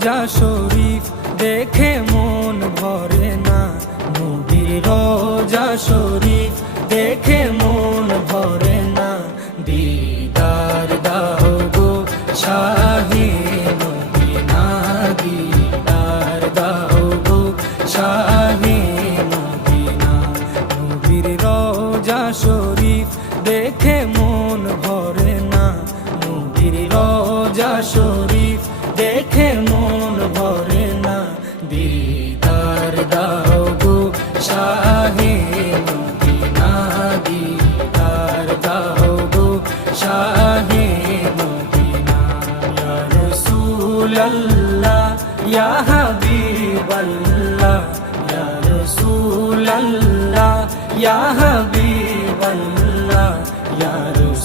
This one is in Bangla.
রোজা শরীফ দেখে মন ভরে না, নবীর রোজা শরীফ দেখে মন ভরে না। দিদার দাও গো শাহে মদিনা, দিদার দাও গো শাহে মদিনা। নবীর রোজা শরীফ দেখে মন ভরে না, নবীর রোজা শরীফ দেখে মন ভরে না। দিদার দাও গো শাহে মদিনা, দিদার দাও গো শাহে মদিনা। ইয়া রাসূলাল্লাহ ইয়া হাবিবাল্লাহ, ইয়া রাসূলাল্লাহ ইয়া হাবিবাল্লাহ।